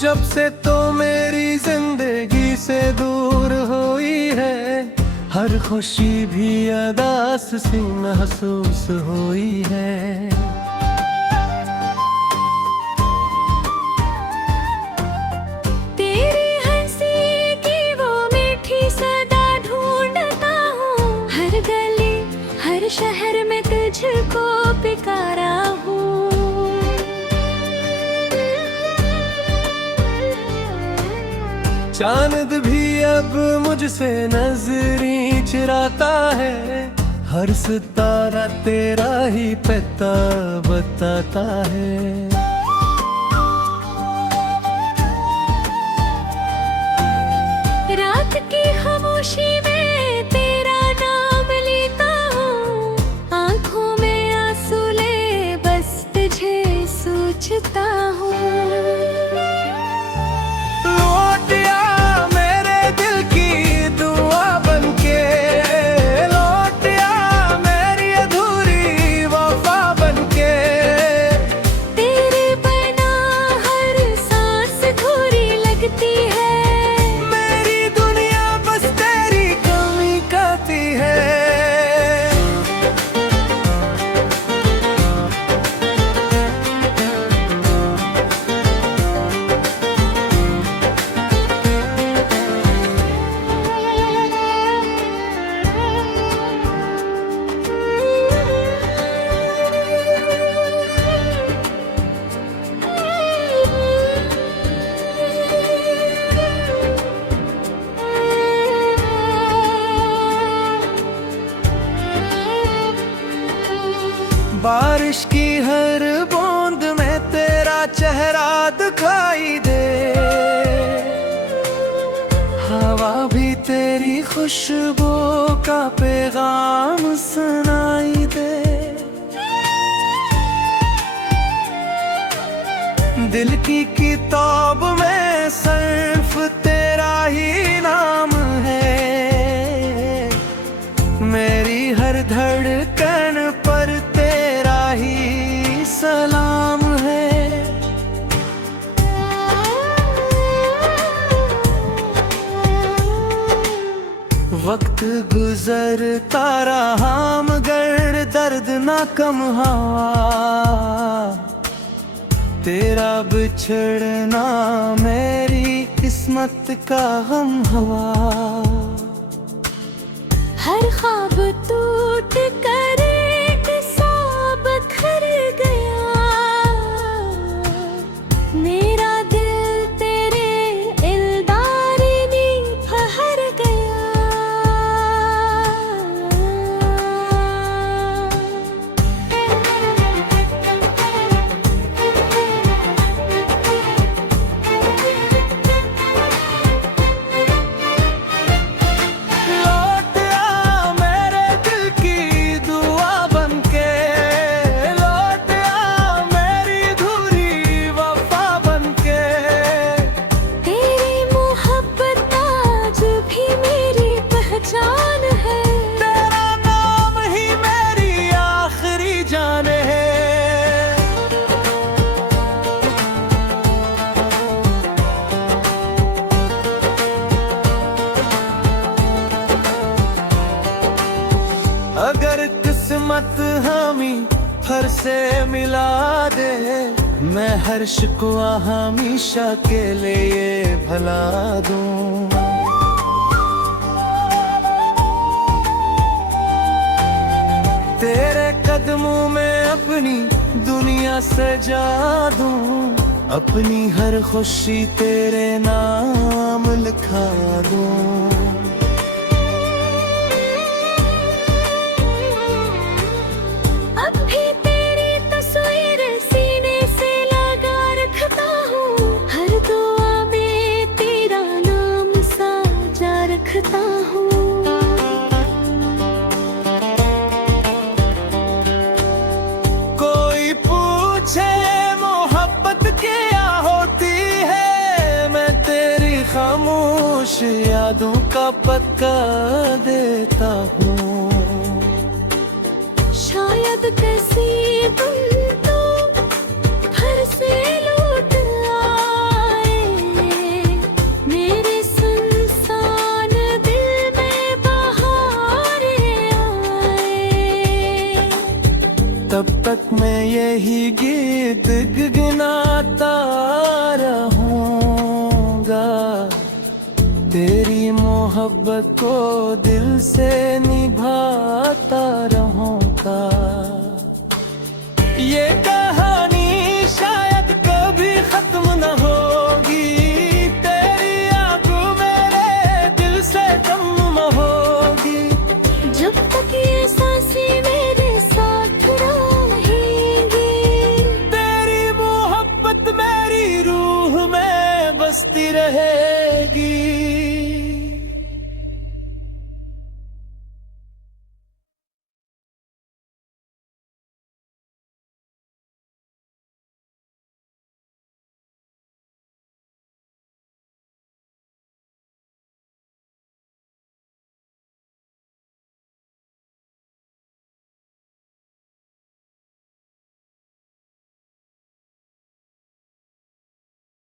जब से तो मेरी जिंदगी से दूर हुई है, हर खुशी भी अदास सी महसूस हुई है। तेरी हंसी की वो मीठी सदा ढूंढता हूँ, हर गली हर शहर में तुझको पुकारा हूँ। चांद भी अब मुझसे नजरें चुराता है, हर सितारा तेरा ही पता बताता है। रात की खामोशी में तेरा नाम लेता हूँ, आंखों में आंसू ले बस तुझे सोचता हूँ। बारिश की हर बूंद में तेरा चेहरा दिखाई दे, हवा भी तेरी खुशबू का पैगाम सुनाई दे। दिल की किताब में सिर्फ तेरा ही नाम है, मेरी हर धड़कन पर तेरा ही सलाम है। वक्त गुजरता रहा मगर दर्द ना कम हुआ, तेरा बिछड़ना मेरी किस्मत का गम हुआ। हर ख्वाब टूट कर एक सा बिखर गया, मेरा दिल तेरे इल्दार में ठहर गया। अगर किस्मत हमें फिर से मिला दे, मैं हर शिकवा हमेशा के लिए भुला दूं। तेरे कदमों में अपनी दुनिया सजा दूं, अपनी हर खुशी तेरे नाम लिखा दूं। कोई पूछे मोहब्बत क्या होती है, मैं तेरी खामोश यादों का पक्का देता हूँ। शायद किसी दिन तो फिर से लौट आए, गीत गिनगिनाता रहूंगा, तेरी मोहब्बत को दिल से निभाता रहूंगा।